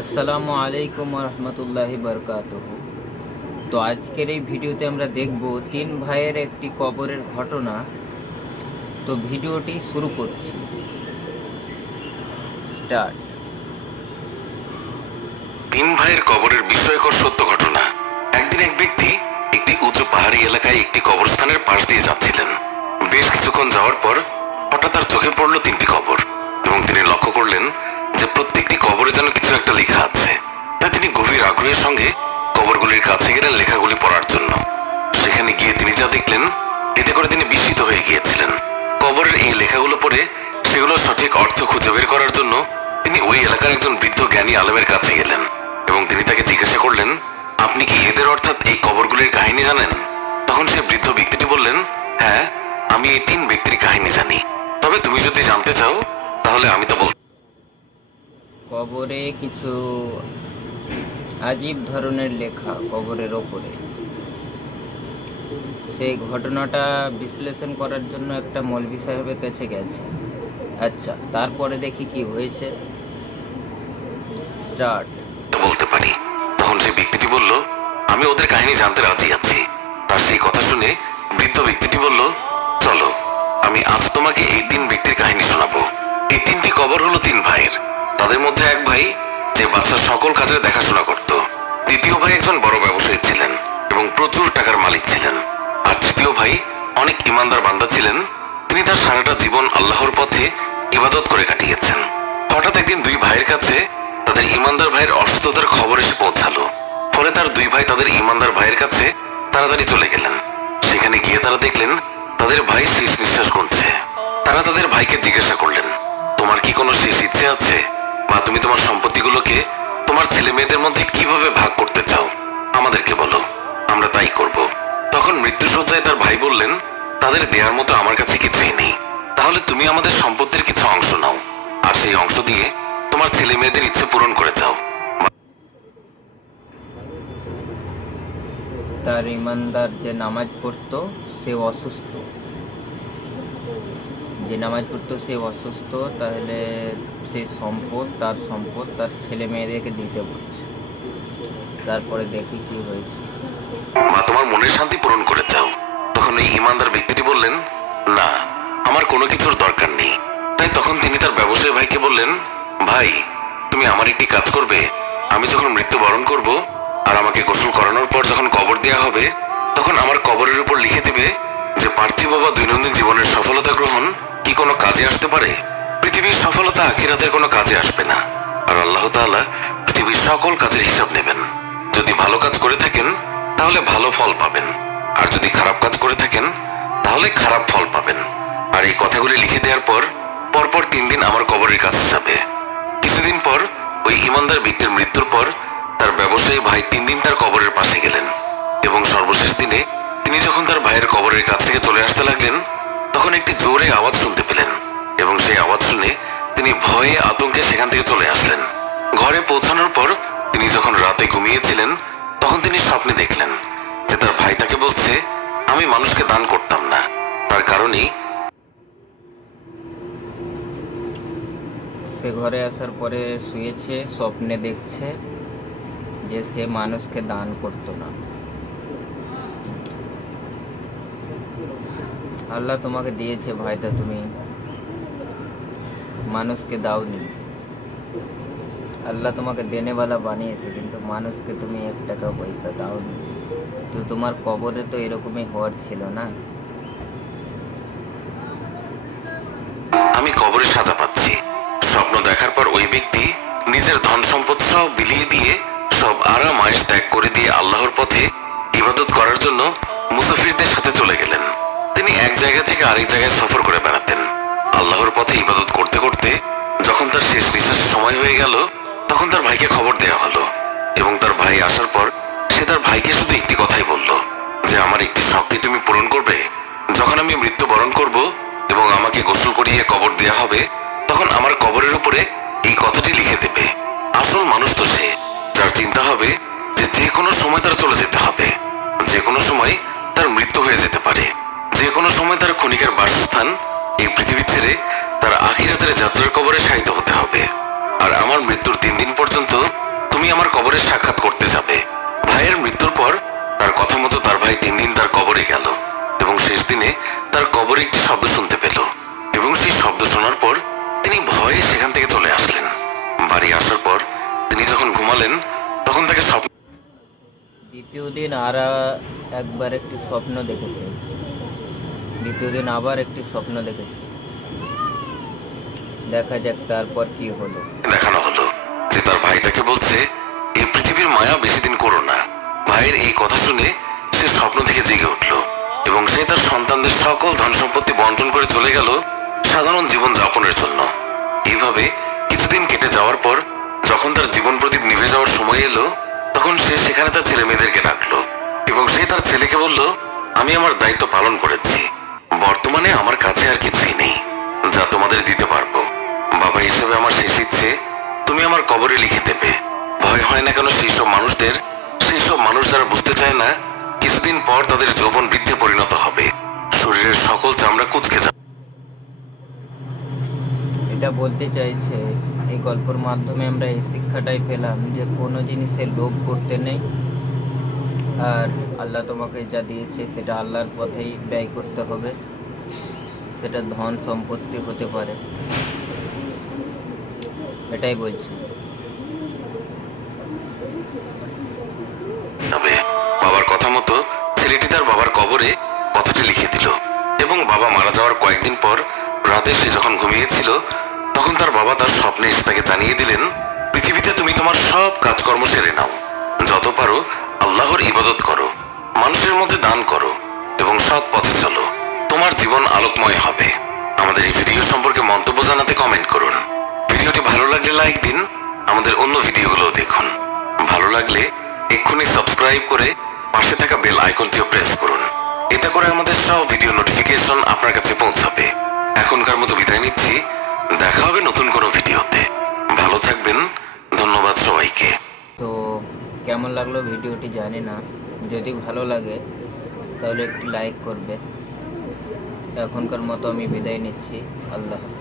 আসসালামু আলাইকুম রহমতুল্লাহি বরকাতুহু। তো আজকের এই ভিডিওতে আমরা দেখব তিন ভাইয়ের একটি কবরের ঘটনা। তো ভিডিওটি শুরু করছি, স্টার্ট। তিন ভাইয়ের কবরের বিস্ময়কর সত্য ঘটনা। একদিন এক ব্যক্তি একটি উঁচু পাহাড়ি এলাকায় একটি কবরস্থানের পাশ দিয়ে যাচ্ছিলেন। বেশ কিছুক্ষণ যাওয়ার পর হঠাৎ তার চোখে পড়ল তিনটি কবর, এবং তিনি লক্ষ্য করলেন যে প্রত্যেকটি কবরে যেন কিছু একটা লেখা আছে। তাই তিনি গভীর আগ্রহের সঙ্গে কবরগুলির কাছে গেলেন লেখাগুলি পড়ার জন্য। সেখানে গিয়ে তিনি যা দেখলেন, এতে করে তিনি বিস্মিত হয়ে গিয়েছিলেন। কবরের এই লেখাগুলো পড়ে সেগুলোর সঠিক অর্থ খুঁজে বের করার জন্য তিনি ওই এলাকার একজন বৃদ্ধ জ্ঞানী আলেমের কাছে গেলেন এবং তিনি তাকে জিজ্ঞাসা করলেন, আপনি কি এদের অর্থাৎ এই কবরগুলির কাহিনী জানেন? তখন সে বৃদ্ধ ব্যক্তিটি বললেন, হ্যাঁ, আমি এই তিন ব্যক্তির কাহিনী জানি। তবে তুমি যদি জানতে চাও তাহলে আমি তা বলতে। কবরে কিছু আজীব ধরনের লেখা কবরের ওপরে, সেই ঘটনাটা বিশ্লেষণ করার জন্য একটা মৌলভী সাহেবের কাছে গেছে। আচ্ছা, তারপরে দেখি কি হয়েছে, স্টার্ট। বলতে পারি। তখন সেই ব্যক্তিটি বলল, আমি ওদের কাহিনী জানতে রাজি আছি। তার সেই কথা শুনে বৃদ্ধ ব্যক্তিটি বলল, চলো, আমি আজ তোমাকে এই তিন ব্যক্তির কাহিনী শোনাবো। এই তিনটি কবর হলো তিন ভাইয়ের। তাদের মধ্যে এক ভাই যে বাচ্চার সকল কাজের দেখাশোনা করত, দ্বিতীয় ভাই একজন বড় ব্যবসায়ী ছিলেন এবং প্রচুর টাকার মালিক ছিলেন, আর তৃতীয় ভাই অনেক ইমানদার বান্দা ছিলেন। তিনি তার সারাটা জীবন আল্লাহর পথে ইবাদত করে কাটিয়েছেন। হঠাৎ একদিন দুই ভাইয়ের কাছে তাদের ইমানদার ভাইয়ের অসুস্থতার খবর এসে পৌঁছালো। ফলে তার দুই ভাই তাদের ইমানদার ভাইয়ের কাছে তাড়াতাড়ি চলে গেলেন। সেখানে গিয়ে তারা দেখলেন তাদের ভাই শেষ নিঃশ্বাস গুনছে। তারা তাদের ভাইকে জিজ্ঞাসা করলেন, তোমার কি কোনো শেষ ইচ্ছে আছে, বা তুমি তোমার সম্পত্তিগুলোকে তোমার ছেলে মেয়েদের মধ্যে কিভাবে ভাগ করতে চাও? আমাদেরকে বলো, আমরা তাই করব। তখন মৃত্যুশয্যায় তার ভাই বললেন, তাদের দেওয়ার মতো আমার কাছে কিছুই নেই। তাহলে তুমি আমাদের সম্পত্তির কিছু অংশ নাও, আর সেই অংশ দিয়ে তোমার ছেলে মেয়েদের ইচ্ছে পূরণ করে যাও। তার ইমানদার যে নামাজ পড়তো সে অসুস্থ, সে অসুস্থ, তাহলে সেই তার সম্পদ তার ছেলে মেয়েদেরকে দিতে বলছে। তারপরে দেখি কি হয়েছে, বা তোমার মনের শান্তি পূরণ করে যাও। তখন এই ইমানদার ব্যক্তিটি বললেন, না, আমার কোনো কিছুর দরকার নেই। তাই তখন তিনি তার ব্যবসায়ী ভাইকে বললেন, ভাই, তুমি আমার একটি কাজ করবে। আমি যখন মৃত্যুবরণ করব আর আমাকে গোসল করানোর পর যখন কবর দেওয়া হবে, তখন আমার কবরের উপর লিখে দিবে যে পার্থিব বা দৈনন্দিন জীবনের সফলতা গ্রহণ কি কোনো কাজে আসতে পারে? পৃথিবীর সফলতা আখিরাতের কোনো কাজে আসবে না, আর আল্লাহ তাআলা পৃথিবীর সকল কাজের হিসাব নেবেন। যদি ভালো কাজ করে থাকেন তাহলে ভালো ফল পাবেন, আর যদি খারাপ কাজ করে থাকেন তাহলে খারাপ ফল পাবেন। আর এই কথাগুলি লিখে দেওয়ার পর পরপর 3 দিন আমার কবরের কাছে যাবে। কিছুদিন পর ওই ইমানদার ব্যক্তির মৃত্যুর পর তার ব্যবসায়ী ভাই 3 দিন তার কবরের পাশে গেলেন, এবং সর্বশেষ দিনে তিনি যখন তার ভাইয়ের কবরের কাছ থেকে চলে আসতে লাগলেন, তখন একটি জোরে আওয়াজ শুনতে পেলেন, এবং সেই আওয়াজ শুনে তিনি ভয়ে আতঙ্কে সেখান থেকে চলে আসলেন। ঘরে পৌঁছানোর পর তিনি যখন রাতে ঘুমিয়েছিলেন, তখন তিনি স্বপ্নে দেখলেন যে তার ভাই তাকে বলছে, আমি মানুষকে দান করতাম না, তার কারণেই। সে ঘরে আসার পরে শুয়েছে, স্বপ্নে দেখছে যে সে মানুষকে দান করতো না। আল্লাহ তোমাকে দিয়েছে ভাইটা, তুমি মানুষকে দাওনি। আল্লাহ তোমাকে দেনেওয়ালা বানিয়েছে, কিন্তু মানুষকে তুমি 1 টাকা পয়সা দাওনি। তো তোমার কবরে তো এরকমই হওয়ার ছিল না। আমি কবরে সাজা পাচ্ছি। স্বপ্ন দেখার পর ওই ব্যক্তি নিজের ধন সম্পদ সব বিলিয়ে দিয়ে, সব আরাম আয়েশ ত্যাগ করে দিয়ে আল্লাহর পথে ইবাদত করার জন্য মুসাফিরদের সাথে চলে গেলেন। তিনি এক জায়গা থেকে আরেক জায়গায় সফর করে বেড়াতেন। আল্লাহর পথে ইবাদত করতে করতে যখন তার শেষ নিঃশ্বাসের সময় হয়ে গেল, তখন তার ভাইকে খবর দেওয়া হলো, এবং তার ভাই আসার পর সে তার ভাইকে শুধু একটি কথাই বলল, যে আমার একটি শখ কি তুমি পূরণ করবে? যখন আমি মৃত্যুবরণ করব এবং আমাকে গোসল করিয়ে কবর দেওয়া হবে, তখন আমার কবরের উপরে এই কথাটি লিখে দেবে। আসল মানুষ তো সে, যার চিন্তা হবে যে যে কোনো সময় তার চলে যেতে হবে, যে কোনো সময় তার মৃত্যু হয়ে যেতে পারে, যে কোনো সময় তার ক্ষণিকের বাসস্থান এই পৃথিবী ছেড়ে তার আখিরাতের যাত্রার কবরে শায়িত হতে হবে। আর আমার মৃত্যুর 3 দিন পর্যন্ত সাক্ষাৎ করতে যাবে। ভাইয়ের মৃত্যুর পর তার কথা মতো তার ভাই 3 দিন তার কবরে গেল এবং শেষ দিনে তার কবরে একটি শব্দ শুনতে পেল এবং সেই শব্দ শোনার পর তিনি ভয়ে সেখান থেকে চলে আসলেন। বাড়ি আসার পর তিনি যখন ঘুমালেন তখন তাকে স্বপ্ন দ্বিতীয় দিন আর একবার একটি স্বপ্ন দেখেছে। দ্বিতীয় দিন আবার একটি স্বপ্ন দেখেছে। দেখা যাক তারপর কি হলো। দেখানো হলো যে তার ভাই তাকে বলছে, এই পৃথিবীর মায়া বেশি দিন করো না। ভাইয়ের এই কথা শুনে সে স্বপ্ন থেকে জেগে উঠল এবং সে তার সন্তানদের সকল ধন সম্পত্তি বন্টন করে চলে গেল সাধারণ জীবন যাপনের জন্য। এইভাবে কিছুদিন কেটে যাওয়ার পর যখন তার জীবন প্রদীপ নিভে যাওয়ার সময় এলো তখন সে সেখানে তার ছেলে মেয়েদেরকে ডাকলো এবং সে তার ছেলেকে বলল, আমি আমার দায়িত্ব পালন করেছি, বর্তমানে আমার কাছে আর কিছুই নেই যা তোমাদের দিতে পারবো। বাবা হিসেবে আমার শেষ ইচ্ছে তুমি আমার কবরে লিখে দেবে। ভয় হয় না কেন সেই সব মানুষদের, সেই সব মানুষ যারা বুঝতে চায় না কিছুদিন পর তাদের যৌবন বৃদ্ধে পরিণত হবে, শরীরের সকল চামড়া কুঁচকে যাবে। এটা বলতে চাইছে এই গল্পের মাধ্যমে আমরা এই শিক্ষাটাই পেলাম যে কোনো জিনিসের লোভ করতে নেই, আর আল্লাহ তোমাকে যা দিয়েছে সেটা আল্লাহর পথেই ব্যয় করতে হবে। সেটা ধন সম্পত্তি হতে পারে, এটাই বলছি। বাবার কথা মতো ছেলেটি তার বাবার কবরে কথাটি লিখে দিল এবং বাবা মারা যাওয়ার কয়েকদিন পর রাতে সে যখন ঘুমিয়েছিল তখন তার বাবা তার স্বপ্নে এসে তাকে জানিয়ে দিলেন, পৃথিবীতে তুমি তোমার সব কাজকর্ম সেরে নাও, যত পারো আল্লাহর ইবাদত করো, মানুষের মধ্যে দান করো এবং সৎ পথে চলো, তোমার জীবন আলোকময় হবে। আমাদের এই ভিডিও সম্পর্কে মন্তব্য জানাতে কমেন্ট করুন। ভিডিওটি ভালো লাগলে লাইক দিন, আমাদের অন্য ভিডিওগুলো দেখুন। ভালো লাগলে এক্ষুনি সাবস্ক্রাইব করে পাশে থাকা বেল আইকনটিও প্রেস করুন, এতে করে আমাদের সব ভিডিও নোটিফিকেশন আপনার কাছে পৌঁছাবে। এখনকার মতো বিদায় নিচ্ছি, দেখা হবে নতুন কোনো ভিডিওতে। ভালো থাকবেন, ধন্যবাদ সবাইকে। তো কেমন লাগলো ভিডিওটি জানি না, যদি ভালো লাগে তাহলে একটি লাইক করবে। এখনকার মতো আমি বিদায় নিচ্ছি। আল্লাহ হাফেজ।